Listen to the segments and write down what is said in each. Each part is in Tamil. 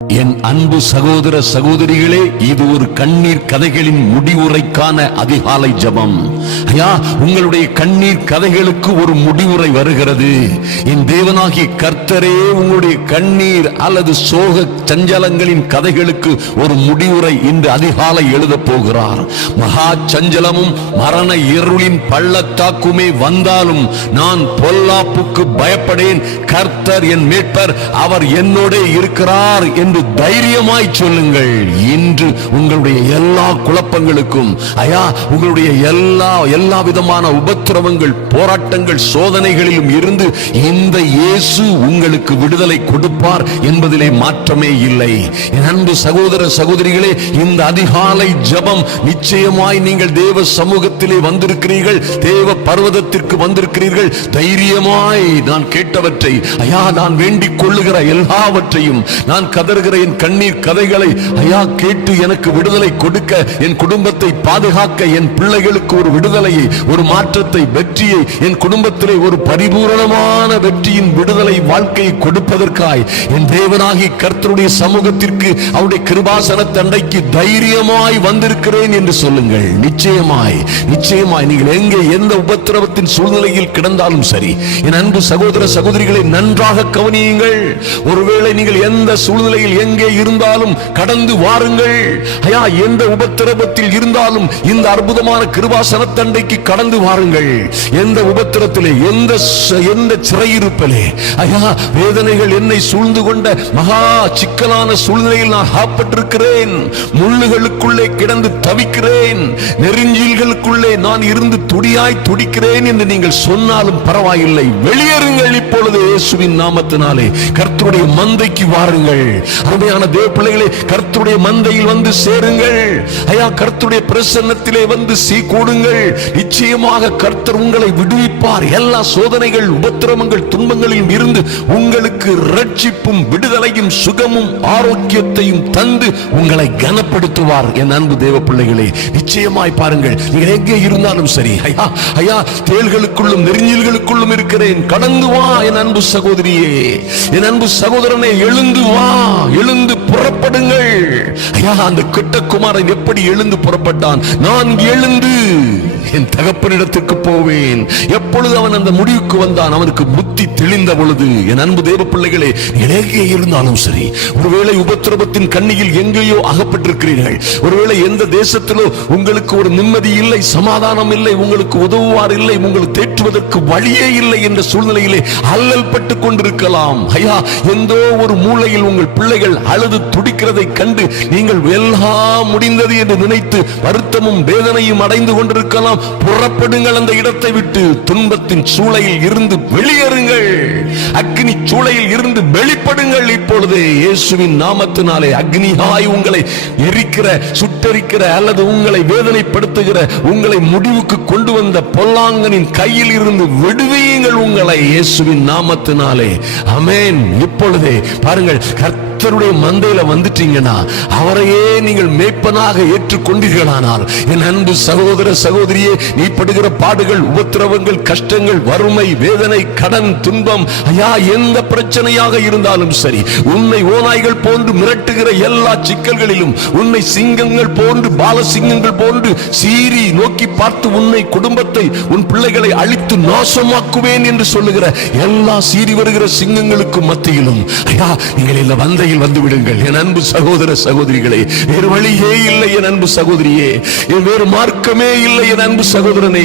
என் அன்பு சகோதர சகோதரிகளே, இது ஒரு கண்ணீர் கதைகளின் முடிவுரைக்கான அதிகாலை ஜெபம். ஐயா, உங்களுடைய கண்ணீர் கதைகளுக்கு ஒரு முடிவுரை வருகிறது. என் தேவனாகிய கர்த்தரே உங்களுடைய கண்ணீர் அல்லது சோக சஞ்சலங்களின் கதைகளுக்கு ஒரு முடிவுரை இன்று அதிகாலை எழுத போகிறார். மகா சஞ்சலமும் மரண இருளின் பள்ளத்தாக்குமே வந்தாலும் நான் பொல்லாப்புக்கு பயப்படேன், கர்த்தர் என் மீட்பர், அவர் என்னோட இருக்கிறார் என்று தைரியமாய் சொல்லுங்கள். இன்று உங்களுடைய எல்லா குழப்பங்களுக்கும், ஐயா, உங்களுடைய எல்லா விதமான உபத்திரவங்கள், போராட்டங்கள், சோதனைகளிலும் இருந்து இந்த இயேசு உங்களுக்கு விடுதலை கொடுப்பார் என்பதிலே மாற்றமே இல்லை. என் அன்பு சகோதர சகோதரிகளே, இந்த அதிகாலை ஜெபம் நிச்சயமாய் நீங்கள் தேவ சமூகத்திலே வந்திருக்கிறீர்கள், தேவ பர்வதத்திற்கு வந்திருக்கிறீர்கள். தைரியமாய் நான் கேட்டவற்றை, ஐயா, நான் வேண்டிக் கொள்ளுகிற எல்லாவற்றையும், நான் கதறுகிற என் கண்ணீர் கதைகளை ஐயா கேட்டு எனக்கு விடுதலை கொடுக்க, என் குடும்பத்தை பாதுகாக்க, என் பிள்ளைகளுக்கு ஒரு விடுதலையை, ஒரு மாற்றத்தை, வெற்றியை, என் குடும்பத்திலே ஒரு பரிபூரணமான வெற்றியின் விடுதலை வாழ்க்கையை கொடுப்பதற்காய் என் தேவனாகிய கர்த்தருடைய சமூகத்திற்கு, அவருடைய கிருபாசன தண்டைக்கு தைரியமாய் வந்திருக்கிறேன் என்று சொல்லுங்கள். நிச்சயமாய் நிச்சயமாய் நீங்கள் எங்கே எந்த உபத்திரவத்தின் சூழ்நிலையில் கிடந்தாலும் சரி, என் அன்பு சகோதர சகோதரிகளை நன்றாக கவனியுங்கள். ஒருவேளை நீங்கள் எந்த சூழ்நிலையில் எங்கே இருந்தாலும் கடந்து வாருங்கள். ஐயா, எந்த உபத்திரவத்தில் இருந்தாலும் இந்த அற்புதமான கிருபாசன தண்டைக்கு கடந்து வாருங்கள். எந்த உபத்திரத்திலே, எந்த சிறையிருப்பிலே, ஐயா, வேதனைகள் என்னை சூழ்ந்து கொண்ட மகா சிக்கலான சூழ்நிலையில் நான் ஆப்பட்டிருக்கிறேன், முள்ளுகளுக்குள்ளே கிடந்து தவிக்கிறேன், நெருஞ்சில்களுக்குள்ளே நான் இருந்து துடியாய் துடிக்கிறேன் என்று நீங்கள் சொன்னாலும் பரவாயில்லை, வெளியேறுங்கள் இப்பொழுது இயேசுவின் நாமத்தினாலே. கர்த்தருடைய மந்தைக்கு வாருங்கள். அருமையான தேவ பிள்ளைகளே, கர்த்தருடைய மந்தையில் வந்து சேருங்கள். ஐயா, கர்த்தருடைய பிரசன்னத்திலே வந்து கூடுங்கள். நிச்சயமாக கர்த்தர் உங்களை விடுவிப்பார். எல்லா சோதனைகள், உபத்திரவங்கள், துன்பங்களிலும் இருந்து உங்களுக்கு ரட்சிப்பும் விடுதலையும் சுகமும் ஆரோக்கியத்தையும் தந்து உங்களை கனப்படுத்துவார். என் அன்பு தேவ பிள்ளைகளே, நிச்சயமாய் பாருங்கள். நீங்கள் எங்கே இருந்தாலும் சரி, ஐயா ஐயா, தேள்களுக்குள்ளும் நெருஞ்சில்களுக்குள்ளும் இருக்கிறேன், கடந்து வா என் அன்பு சகோதரியே, என் அன்பு சகோதரனே, எழுந்து வா, எழுந்து புறப்படுங்கள். ஐயா, அந்த கெட்ட குமாரன் எப்படி எழுந்து புறப்பட்டான்? நான் எழுந்து என் தகப்பனிடத்திற்கு போவேன். எப்பொழுது அவன் அந்த முடிவுக்கு வந்தான், அவனுக்கு புத்தி தெளிந்த பொழுது. என் அன்பு தேவ பிள்ளைகளே, எங்கே இருந்தாலும் சரி, ஒருவேளை உபத்திரவத்தின் கண்ணியில் எங்கேயோ அகப்பட்டிருக்கிறீர்கள், ஒருவேளை எந்த தேசத்திலோ உங்களுக்கு ஒரு நிம்மதி இல்லை, சமாதானம் இல்லை, உங்களுக்கு உதவுவார் இல்லை, உங்களுக்கு தேற்றுவதற்கு வழியே இல்லை என்ற சூழ்நிலையிலே அல்லல் பட்டு கொண்டிருக்கலாம். ஐயா, எந்தோ ஒரு மூலையில் உங்கள் பிள்ளைகள் அழுது துடிக்கிறதை கண்டு நீங்கள் எல்லாம் முடிந்தது என்று நினைத்து வருத்தமும் வேதனையும் அடைந்து கொண்டிருக்கலாம். புறப்படுங்கள் அந்த இடத்தை விட்டு. துன்பத்தின் சூளையில் இருந்து வெளியேறுங்கள். அக்னி சூளையில் இருந்து வெளிப்படுங்கள். இப்பொழுது இயேசுவின் நாமத்தினாலே அக்னியாய் உங்களை எரிக்கிற, சுட்டரிக்கிற அல்லது உங்களை வேதனைப்படுத்துகிற, உங்களை முடிவுக்கு கொண்டு வந்த பொல்லாங்கனின் கையில் இருந்து விடுவியுங்கள் உங்களை இயேசுவின் நாமத்தினாலே. ஆமென். இப்பொழுதே பாருங்கள், கர்த்தருடைய மந்தையில வந்துட்டீங்கன்னா, அவரையே நீங்கள் மேய்ப்பனாக ஏற்றுக்கொண்டீர்களானால், என் அன்பு சகோதர சகோதரியே, நீ படுகிற பாடுகள், உபத்திரவங்கள், கஷ்டங்கள், வறுமை, வேதனை, கடன், துன்பம், ஐயா, எந்த பிரச்சனையாக இருந்தாலும் சரி, உன்னை ஓநாய்கள் போன்று மிரட்டுகிற எல்லா சிக்கல்களிலும், உன்னை சிங்கங்கள் போன்று, பால சிங்கங்கள் போன்று சீறி நோக்கி பார்த்து உன்னை, குடும்பத்தை, உன் பிள்ளைகளை அழித்து நாசமாக்குவேன் என்று சொல்லுகிற எல்லா சீறி வருகிற சிங்கங்களுக்கு மத்தியிலும், ஐயா, நீங்கள் இந்த வந்தையில் வந்து விடுங்கள். என் அன்பு சகோதர சகோதரிகளே, வேறு வழியே இல்லை என் அன்பு சகோதரியே, வேறு மார்க்கமே இல்லை என் அன்பு சகோதரனே.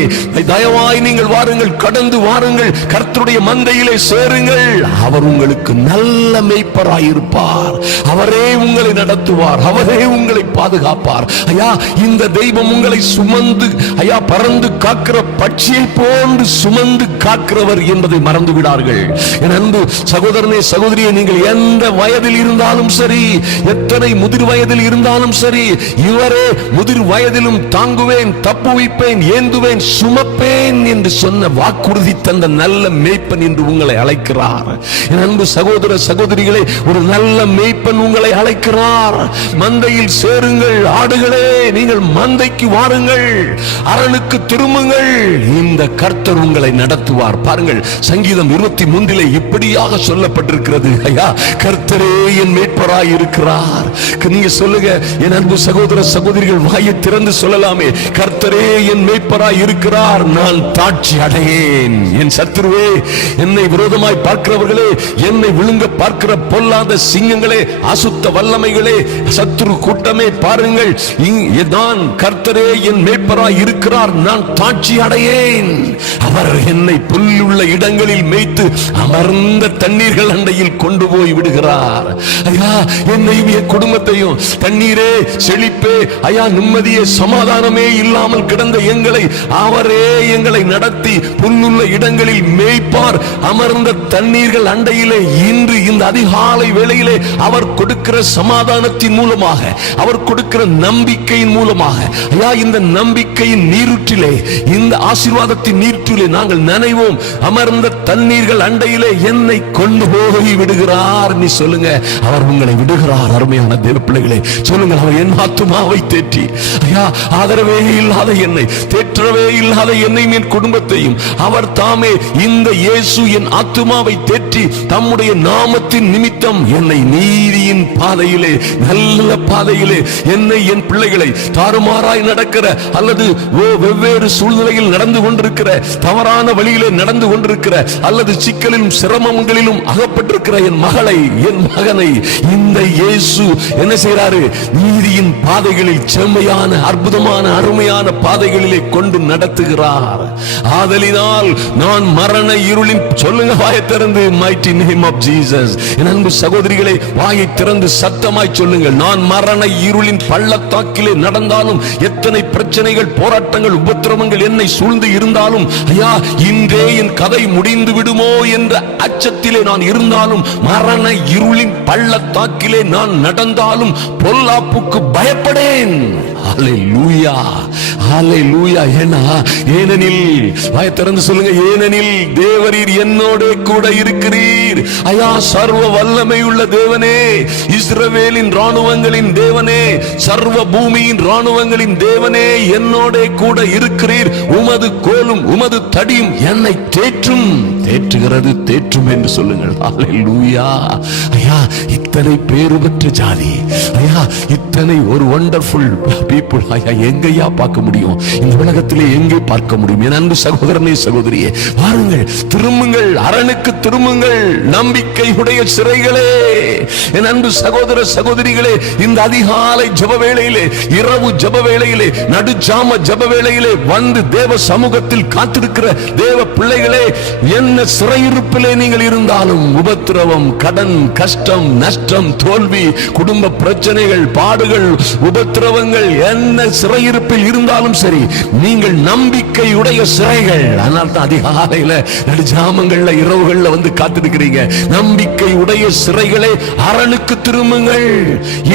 தயவாய் நீங்கள் வாருங்கள், கடந்து வாருங்கள், கர்த்தருடைய மந்தையிலே சேருங்கள். அவர் உங்களுக்கு நல்ல மேய்ப்பராயிருப்பார். அவரே உங்களை நடத்துவார், அவரே உங்களை பாதுகாப்பார். ஐயா, இந்த தெய்வம் உங்களை சுமந்து, ஐயா, பறந்து காக்கிற பட்சியை போன்று சுமந்து காக்கிறவர் என்பதை மறந்து விடார்கள். என் அன்பு சகோதரனே சகோதரியே, நீங்கள் எந்த வயதில் இருந்தாலும் சரி, எத்தனை முதிர் வயதில் இருந்தாலும் சரி, இவரே முதிர் வயதிலும் தாங்குவேன், தப்புவிப்பேன், ஏந்துவேன், சுமப்பேன் என்று சொன்ன வாக்குறுதி தந்த நல்ல மேய்ப்பன் என்று உங்களை அழைக்கிறார். என் அன்பு சகோதர சகோதரிகளே, ஒரு நல்ல மேய்ப்பன் உங்களை அழைக்கிறார். மந்தையில் சேருங்கள். ஆடுகளே, நீங்கள் மந்தைக்கு வாருங்கள், அரணுக்கு திரும்புங்கள். இந்த கர்த்தர் உங்களை நடத்துவார். பாருங்கள், சங்கீதம் 23 இப்படியாக சொல்லப்பட்டிருக்கிறது. ஐயா, கர்த்தரே என் மேய்ப்பராய் இருக்கிறார். நீங்க சொல்லுங்க, என் அன்பு சகோதர சகோதரிகள் வாயை திறந்து சொல்லலாமே, கர்த்தரே என் மேய்ப்பராய் இருக்கிறார், நான் தாட்சி அடையேன். என் சத்துருவே, என்னை விரோதமாய் பார்க்கிறவர்களே, என்னை விழுங்க பார்க்கிற பொல்லாத சிங்கங்களே, அசுத்த வல்லமைகளே, சத்துரு கூட்டமே, பாருங்கள், நான் கர்த்தரே என் மேய்ப்பராய் இருக்கிறார், நான் தாட்சி அடையேன். அவர் என்னை புல்லுள்ள இடங்களில் மேய்த்து அமர்ந்த தண்ணீர்கள் அண்டையில் கொண்டு போய் விடுகிறார். ஐயா, என்னையும் என் குடும்பத்தையும் தண்ணீரே, செழிப்பே, ஐயா, நிம்மதியே, சமாதானமே இல்லாமல் கிடந்த எங்களை அவரே எங்களை நடத்தி புல்லுள்ள இடங்களில் மேய்ப்பார். அமர்ந்த தண்ணீர்கள் அண்டையிலே இன்று இந்த அதிகாலை வேளையிலே அவர் கொடுக்கிற சமாதானத்தின் மூலமாக, அவர் கொடுக்கிற நம்பிக்கையின் மூலமாக, ஐயா, இந்த நம்பிக்கையின் நீரூற்றிலே, இந்த ஆசீர்வாதத்தின் நீரூற்றிலே நாங்கள் நனைவோம். அமர்ந்த தண்ணீர்கள் அண்டையிலே என்னை கொண்டு போய் விடுகிறார். நீ சொல்லுங்க, அவர் உங்களை விடுகிறார். அருமையான தேவ பிள்ளைகளே, சொல்லுங்கள், அவர் என் ஆத்துமாவை தேற்றி, ஐயா, ஆதரவே இல்லாத என்னை, தேற்றவே இல்லாத என்னை, என் குடும்பத்தையும் அவர் தாமே, இந்த இயேசு என் ஆத்துமாவை தேற்றி தம்முடைய நாமத்தின் நிமித்தம் என்னை நீதியின் பாதையிலே, நல்ல பாதையிலே, என்னை, என் பிள்ளைகளை தாறுமாறாய் நடக்கிற அல்லது வெவ்வேறு சூழ்நிலையில் நடந்து கொண்டிருக்கிற, தவறான வழியிலே நடந்து கொண்டிருக்கிற, அல்லது சிக்கலிலும் சிரமங்களிலும் அகப்பட்டிருக்கிற என் மகளை, என் மகனை இந்த இயேசு என்ன செய்கிறாரு? நீதியின் பாதைகளில், செம்மையான, அற்புதமான, அருமையான பாதைகளிலே கொண்டு நடத்துகிறார். ஆதலினால் நான் மரண இருளின், சொல்லுங்க வாயை திறந்து, mighty name of Jesus. என் அன்பு சகோதரிகளை, வாயை திறந்து சத்தமாய் சொல்லுங்கள், நான் மரண இருளின் பள்ளத்தாக்கிலே நடந்தாலும், எத்தனை பிரச்சனைகள், போராட்டங்கள், உபத்திரவங்கள் என்னை சூழ்ந்து இருந்தாலும், ஐயா, இன்றே என் கதை முடிந்து விடுமோ என்ற அச்சத்திலே நான் இருந்தாலும், மரண இருளின் பள்ளத்தாக்கிலே நான் நடந்தாலும் பொல்லாப்புக்கு பயப்படேன். ஹல்லேலூயா, ஹல்லேலூயா. ஏனெனில், வாயை திறந்து சொல்லுங்க, ஏனெனில் தேவரீர் என்னோட கூட இருக்கிறீர். ஐயா, சர்வ வல்லமை உள்ள தேவனே, இஸ்ரவேலின் ராணுவங்களின் தேவனே, சர்வ பூமியின் ராணுவங்களின் தேவனே, என்னோட கூட இருக்கிறீர். உமது கோலும் உமது தடியும் என்னை தேற்றும், தேற்றுகிறது, தேற்றும் என்று சொல்லுங்கள். ஹல்லேலூயா. ஐயா, இத்தனை பேரு பெற்ற ஜாதி, ஐயா, இத்தனை ஒரு வண்டர்ஃபுல் பீப்புள், ஐயா, எங்கேயா பார்க்க முடியும்? இந்த உலகத்திலே எங்கே பார்க்க முடியும்? என் அன்பு சகோதரனே, சகோதரியே, வாருங்கள், திரும்புங்கள், அரணுக்கு திரும்புங்கள், நம்பிக்கையுடைய சிறைகளே. என் அன்பு சகோதர சகோதரிகளே, இந்த அதிகாலை ஜெப வேளையிலே, இரவு ஜெப வேளையிலே, நடுஜாம ஜெப வேளையிலே வந்து தேவ சமூகத்தில் காத்திருக்கிற தேவ பிள்ளைகளே, என்ன சிறையிருப்பிலே நீங்கள் இருந்தாலும், உபத்திரவம், கடன், கஷ்டம், நஷ்டம், தோல்வி, குடும்ப பிரச்சனைகள், பாடுகள், உபத்திரவங்கள், என்ன சிறையிருப்பில் இருந்தாலும் சரி, நீங்கள் நம்பிக்கையுடைய சிறைகள். அதனால தான் அதிகாலையில, நடுஜாமங்கள்ல, இரவுகள்ல வந்து காத்திருக்கிறீங்க. நம்பிக்கையுடைய சிறைகளே, அரணுக்கு திரும்புங்கள்,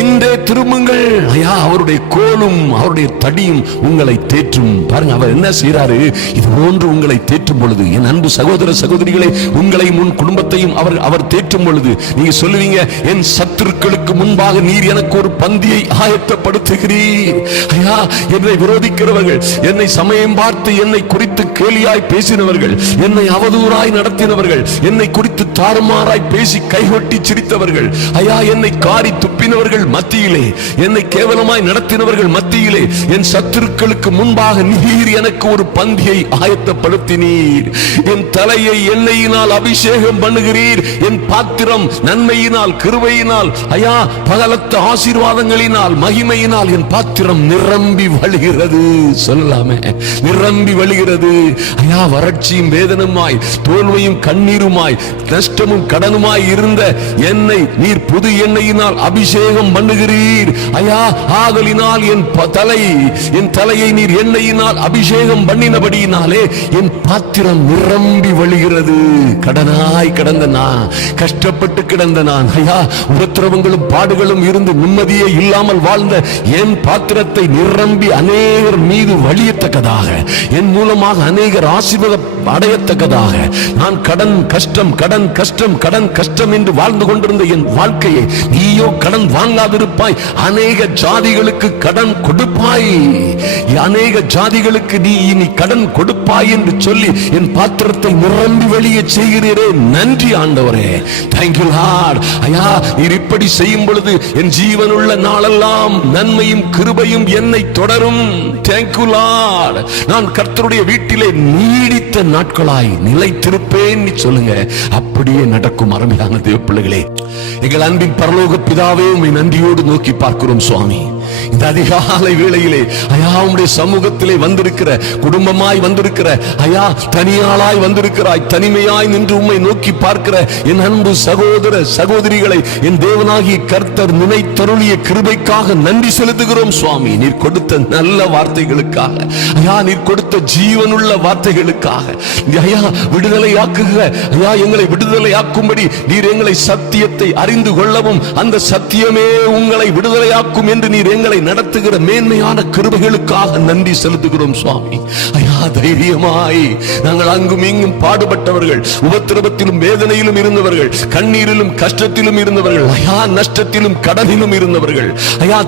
இன்றே திரும்புங்கள். ஐயா, அவருடைய கோலும் அவருடைய தடியும் உங்களை தேற்றும். பாருங்க, அவர் என்ன செய்யறாரு? இது போன்று உங்களை தேற்றும் பொழுது, என் அன்பு சகோதர சகோதரிகளை, உங்களையும் உன் குடும்பத்தையும் அவர் தேற்றும் பொழுது நீங்க சொல்லுவீங்க, என் சத்துருக்களுக்கு முன்பாக நீர் எனக்கு ஒரு பந்தியை ஆயத்தப்படுத்துகிறீர். ஐயா, என்னை விரோதிக்கிறவர்கள், என்னை சமயம் பார்த்து என்னை குறித்து கேலியாய் பேசினவர்கள், என்னை அவதூறாய் நடத்தினவர்கள், என்னை குறித்து தாறுமாறாய் பேசி கைகொட்டி சிரித்தவர்கள், ஐயா, என்னை காரி துப்பினவர்கள் மத்தியிலே, என்னை கேவலமாய் நடத்தினவர்கள் மத்தியிலே, என் சத்துருக்களுக்கு முன்பாக நீர் எனக்கு ஒரு பந்தியை ஆயத்தப்படுத்தினீர். என் தலையை எண்ணெயினால் அபிஷேகம் பண்ணுகிறீர். என் பாத்திரம் நன்மையினால், கிருபையினால், ஐயா, பகலத்த ஆசீர்வாதங்களினால், மகிமையினால் என் பாத்திரம் நிரம்பி வழிகிறது. சொல்லலாமே, நிரம்பி வழிகிறது. ஐயா, வறட்சியும் வேதனமாய், தோல்வையும் கண்ணீருமாய், நஷ்டமும் கடனுமாய் இருந்த என்னை நீர் புது எண்ணெயினால் அபிஷேகம் பண்ணுகிறீர். ஐயா, ஆதலினால் என் தலையை நீர் எண்ணெயினால் அபிஷேகம் பண்ணினபடியினாலே என் பாத்திரம் நிரம்பி வழிகிறது. கடனாய் கிடந்த நான், கஷ்டப்பட்டு கிடந்த நான், ஐயா, உபத்திரவங்களும் பாடுகளும் இருந்து நிம்மதியே இல்லாமல் வாழ்ந்த என் பாத்திரத்தை நிரம்பி அநேகர் மீது வழியத்தக்கதாக, என் மூலமாக அநேகர் அடையத்தக்கதாக நான் கடன் கஷ்டம் கடன் கஷ்டம் கடன் கஷ்டம் என்று வாழ்ந்து கொண்டிருந்த என் வாழ்க்கையை நீயோ கடன் வாங்காதிருப்பாய், அநேக ஜாதிகளுக்கு கடன் கொடுப்பாய், அநேக ஜாதிகளுக்கு நீ இனி கடன் கொடுப்பாய் என்று சொல்லி என் பாத்திரத்தை நிரம்பி வெளியே செய்கிறீரே, நன்றி ஆண்டவரே. Thank you Lord. ஐயா, நீர் இப்படி செய்யும் பொழுது என் ஜீவனுள்ள நாளெல்லாம் நன்மையும் கிருபையும் என்னை தொடரும். Thank you Lord. நான் கர்த்தருடைய வீட்டிலே நீடித்த நாட்களாய் நிலைத்திருப்பேன் சொல்லுங்க. அப்படியே நடக்கும். அருமையான தேவ பிள்ளைகளே, எங்கள் அன்பின் பரலோக பிதாவே, உம்மை நன்றியோடு நோக்கி பார்க்கிறோம் சுவாமி. இந்த அதிகாலை வேளையிலே ஐயா உம்முடைய சமூகத்திலே வந்திருக்கிற, குடும்பமாய் வந்திருக்கிற, ஐயா தனியாளாய் வந்திருக்கிறாய், தனிமையாய் நின்று உம்மை நோக்கி பார்க்கிற என் அன்பு சகோதர சகோதரிகளை என் தேவனாகிய கர்த்தர் நினைத்தருளிய கிருபைக்காக நன்றி செலுத்துகிறோம் சுவாமி. நீர் கொடுத்த நல்ல வார்த்தைகளுக்காக, ஐயா நீர் கொடுத்த ஜீவனுள்ள வார்த்தைகளுக்காக, ஐயா விடுதலையாக்குக, ஐயா எங்களை விடுதலையாக்கும்படி நீர் எங்களை சத்தியத்தை அறிந்து கொள்ளவும் அந்த சத்தியமே உங்களை விடுதலையாக்கும் என்று நீர் எங்களை நடத்துகிற மேன்மையான கிருபைகளுக்காக நன்றி செலுத்துகிறோம் சுவாமி. ஐயா தைரியமாய் நாங்கள் அங்கும் இங்கும் பாடுபட்டவர்கள், உபத்திரவத்திலும் வேதனையிலும் இருந்தவர்கள், கண்ணீரிலும் கஷ்டத்திலும் இருந்தவர்கள், ஐயா நஷ்டத்திலும் கடனிலும் இருந்தவர்கள், ஐயா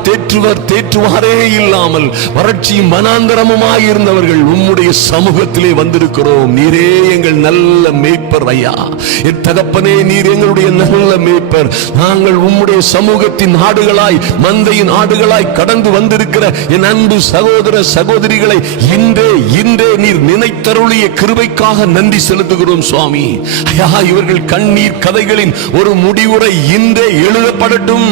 தேற்றுவாரே இல்லாமல் வறட்சியும் மனாந்தரமுமாய் இருந்தவர்கள் உம்முடைய சமூகத்திலே வந்திருக்கிறோம். நீரே எங்கள் நல்ல மேய்ப்பர் ஐயா, என் தகப்பனே, நீர் எங்களுடைய நல்ல மேய்ப்பர். நாங்கள் உம்முடைய சமூகத்தின் ஆடுகளாய், மந்தையின் ஆடுகளாய் கடந்து வந்திருக்கிற என் அன்பு சகோதர சகோதரிகளை இன்றே நீர் நினைத்தருளிய கிருபைக்காக நன்றி செலுத்துகிறோம் சுவாமி. ஐயா இவர்கள் கண்ணீர் கதைகளின் ஒரு முடிவுரை இன்றே எழுதப்படட்டும்.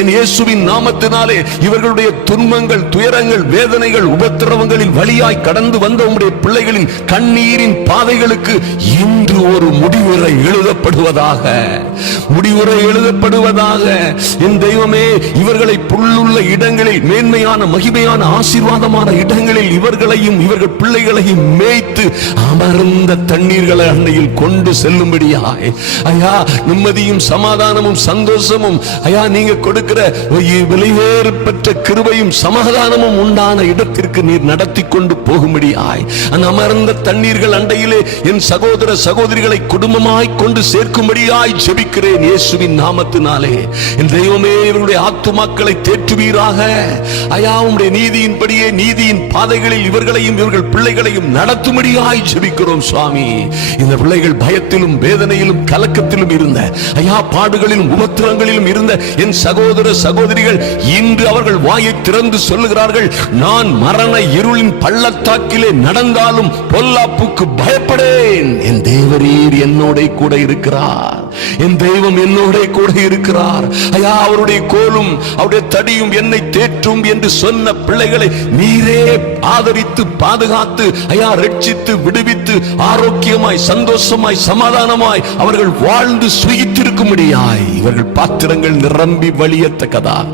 என் இயேசுவின் நாமத்தினாலே இவர்களுடைய துன்பங்கள், துயரங்கள், வேதனைகள், உபத்திரவங்களின் வழியாய் கடந்து வந்த உம்முடைய பிள்ளைகளின் கண்ணீரின் பாதைகளுக்கு இன்று ஒரு முடிவுரை எழுதப்படுவதாக, முடிவுரை எழுதப்படுவதாக. என் தெய்வமே, இவர்களை புல்லுள்ள இடங்களில், மேன்மையான மகிமையான ஆசீர்வாதமான இடங்களில் இவர்களையும் இவர்கள் பிள்ளைகளையும் மேய்த்து அமர்ந்த தண்ணீர்களை அண்டையில் கொண்டு செல்லும்படியாய் ஐயா நிம்மதியும் சமாதானமும் சந்தோஷமும், ஐயா நீங்க கொடுக்கிற வெளியேறு பெற்ற கிருபையும் சமாதானமும் உண்டான இடத்திற்கு நீர் நடத்தி கொண்டு போகும்படியாய் அந்த அமர்ந்த தண்ணீர்கள் அண்டையிலே என் சகோதர சகோதரிகளை குடும்பமாய் கொண்டு சேர்க்கும்படியாய் ஜெபிக்கிறேன் இயேசுவின் நாமத்தினாலே. என் தெய்வமே, இவருடைய ஆத்துமாக்களை தேற்றுவீராக. ஐயா உம்முடைய நீதியின்படியே நீதியின் பாதைகளில் இவர்களையும் இவர்கள் பிள்ளைகளையும் நடத்தும்படியாய் ஜெபிக்கிறோம் சுவாமி. இந்த பிள்ளைகள் பயத்திலும் வேதனையிலும் கலக்கத்திலும் இருந்த, ஐயா பாடுகளிலும் உபத்திரங்களிலும் இருந்த என் சகோதர சகோதரிகள் இன்று அவர்கள் வாயை திறந்து சொல்லுகிறார்கள், நான் மரண இருளின் பள்ளத்தாக்கிலே நடந்தாலும் பொல்லாப்புக்கு பயப்படேன். என் தேவரீர் என்னோட கூட இருக்கிறார், என் தெய்வம் என்னோட கூட இருக்கிறார். ஐயா அவருடைய கோலும் அவருடைய தடியும் என்னை தேற்றும் என்று சொன்ன பிள்ளைகளை நீரே ஆதரித்து பாதுகாத்து, ஐயா ரட்சித்து விடுவித்து ஆரோக்கியமாய் சந்தோஷமாய் சமாதானமாய் அவர்கள் வாழ்ந்து சுயித்திருக்கும்படியாய் இவர்கள் பாத்திரங்கள் நிரம்பி வழியத்தக்கதாக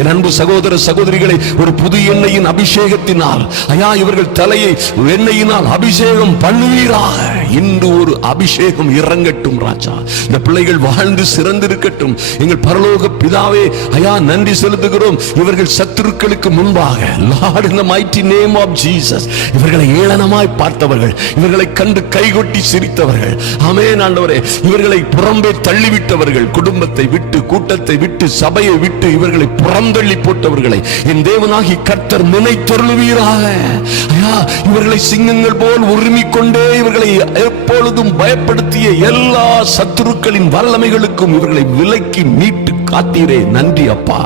என் அன்பு சகோதர சகோதரிகளை ஒரு புது எண்ணெயின் அபிஷேகத்தினால், ஐயா இவர்கள் தலையை எண்ணெயினால் அபிஷேகம் பண்ணுவீராக. இன்று ஒரு அபிஷேகம் இறங்கட்டும் ராஜா. இந்த பிள்ளைகள் வாழ்ந்து சிறந்திருக்கட்டும். எங்கள் பரலோக பிதாவே, ஐயா நன்றி செலுத்துகிறோம். இவர்கள் சத்துருக்களுக்கு முன்பாக, Lord in the mighty name of Jesus, இவர்களை ஏளனமாய் பார்த்தவர்கள், இவர்களை கண்டு கைகொட்டி சிரித்தவர்கள், ஆமென் ஆண்டவரே, இவர்களை புறம்பே தள்ளிவிட்டவர்கள், குடும்பத்தை விட்டு, கூட்டத்தை விட்டு, சபையை விட்டு இவர்களை புறந்தள்ளி போட்டவர்களை என் தேவனாகி கர்த்தர் நினைத்தருளுவீராக. ஐயா இவர்களை சிங்கங்கள் போல் உரிமிக் கொண்டே இவர்களை எப்பொழுதும் பயப்படுத்திய எல்லா சத்துருக்களின் வல்லமைகளுக்கும் இவர்களை விலக்கி மீட்டு காத்தீரே, நன்றி அப்பா.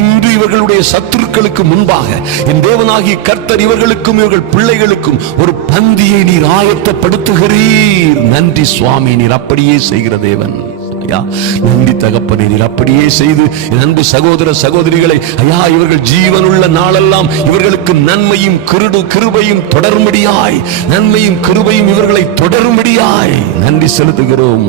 இன்று இவர்களுடைய சத்துருக்களுக்கு முன்பாக என் தேவனாகிய கர்த்தர் இவர்களுக்கும் இவர்கள் பிள்ளைகளுக்கும் ஒரு பந்தியை நீர் ஆயத்தப்படுத்துகிறீர். நன்றி சுவாமி, நீர் அப்படியே செய்கிற தேவன். நன்றி தகப்பனே, நீர் அப்படியே செய்து என் அன்பு சகோதர சகோதரிகளை, ஐயா இவர்கள் ஜீவனுள்ள நாளெல்லாம் இவர்களுக்கு நன்மையும் கிருபையும் தொடரும்படியாய், நன்மையும் கிருபையும் இவர்களை தொடரும்படியாய் நன்றி செலுத்துகிறோம்.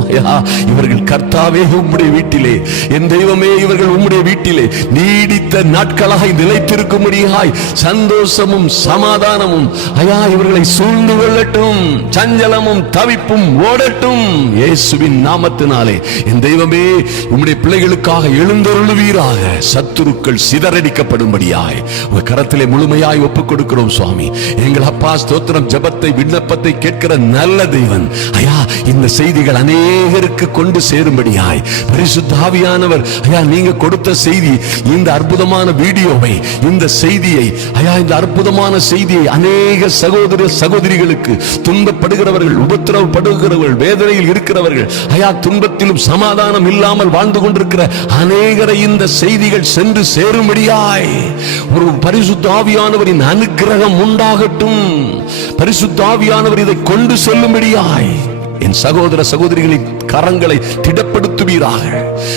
இவர்கள் கர்த்தாவே உம்முடைய வீட்டிலே, என் தெய்வமே இவர்கள் உம்முடைய வீட்டிலே நீடித்த நீடித்த நாட்களாய் நிலைத்திருக்கும்படியாய் சந்தோஷமும் சமாதானமும் ஐயா இவர்களை சூழ்ந்து கொள்ளட்டும். சஞ்சலமும் தவிப்பும் ஓடட்டும் இயேசுவின் நாமத்தினாலே. என் தெய்வமே, உம்முடைய பிள்ளைகளுக்காக எழுந்தருளுவீராக. சத்துருக்கள் சிதறடிக்கப்படும்படியாய் உங்க கரத்திலே முழுமையாய் ஒப்புக் கொடுக்கிறோம் சுவாமி. எங்கள் அப்பா ஸ்தோத்திரம். ஜெபத்தை விண்ணப்பத்தை கேட்கிற நல்ல தெய்வன் ஐயா, இந்த செய்திகள் அநேகருக்கு கொண்டு சேரும்படியாய் பரிசுத்த ஆவியானவர் ஐயா நீங்க கொடுத்த செய்தி, இந்த அற்புதமான வீடியோவை, இந்த செய்தியை ஐயா, இந்த அற்புதமான செய்தியை அநேக சகோதர சகோதரிகளுக்கு, துன்பப்படுகிறவர்கள், உபத்திரவப்படுகிறவர்கள், வேதனையில் இருக்கிறவர்கள் ஐயா, துன்பத்திலும் சமாதானம் இல்லாமல் வாழ்ந்து கொண்டிருக்கிற அநேகரை இந்த செய்திகள் சென்று சேரும்படியாய் ஒரு பரிசுத்த ஆவியானவரின் அனுக்கிரகம் உண்டாகட்டும். பரிசுத்த ஆவியானவர் இதை கொண்டு செல்லும்படியாய் என் சகோதர சகோதரிகளின் கரங்களை திடப்படுத்துவீராக.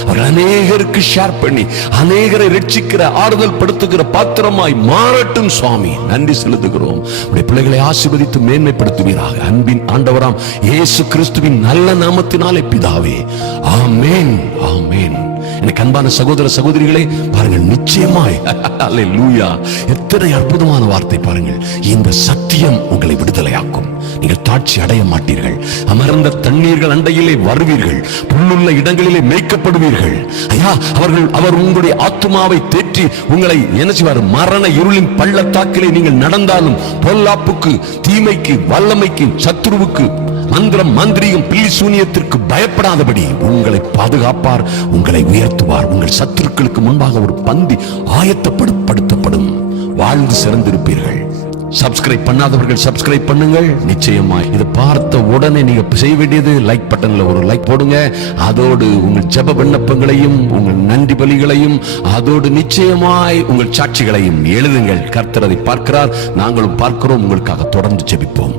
அவர்கள் அநேகருக்கு ஷேர் பண்ணி அநேகரை ரட்சிக்கிற, ஆறுதல் படுத்துகிற பாத்திரமாய் மாறட்டும் சுவாமி. நன்றி செலுத்துகிறோம். உடைய பிள்ளைகளை ஆசீர்வதித்து மேன்மைப்படுத்துவீராக. அன்பின் ஆண்டவராம் இயேசு கிறிஸ்துவின் நல்ல நாமத்தினாலே பிதாவே, ஆமென், ஆமென். எனக்கு அன்பான சகோதர சகோதரிகளே, பாருங்கள், நிச்சயமாய் அல்லேலூயா, எத்தனை அற்புதமான வார்த்தை பாருங்கள். இந்த சத்தியம் உங்களை விடுதலையாக்கும். நீங்கள் தாட்சி அடைய மாட்டீர்கள். அமர்ந்த தண்ணீர்கள் அண்டையிலே வருவீர்கள். புல்லுள்ள இடங்களிலே மேய்க்கப்படுவீர்கள். ஐயா, அவர் உங்களுடைய ஆத்துமாவை தேற்றி உங்களை நினைச்சுவார். மரண இருளின் பள்ளத்தாக்கிலே நீங்கள் நடந்தாலும் பொல்லாப்புக்கு, தீமைக்கு, வல்லமைக்கு, சத்துருவுக்கு, மந்திரம், மாந்திரீகம், பில்லி சூனியத்திற்கு பயப்படாதபடி உங்களை பாதுகாப்பார், உங்களை உயர்த்துவார். உங்கள் சத்துருக்களுக்கு முன்பாக ஒரு பந்தி ஆயத்தப்படுத்தப்படும். வாழ்ந்து சிறந்திருப்பீர்கள். சப்ஸ்கிரைப் பண்ணாதவர்கள் சப்ஸ்கிரைப் பண்ணுங்கள். நிச்சயமாய் இது பார்த்த உடனே நீங்க செய்ய வேண்டியது லைக் பட்டன்ல ஒரு லைக் போடுங்க. அதோடு உங்கள் ஜெப விண்ணப்பங்களையும், உங்கள் நன்றி பலிகளையும், அதோடு நிச்சயமாய் உங்கள் சாட்சிகளையும் எழுதுங்கள். கர்த்தர் அதை பார்க்கிறார், நாங்களும் பார்க்கிறோம். உங்களுக்காக தொடர்ந்து ஜெபிப்போம்.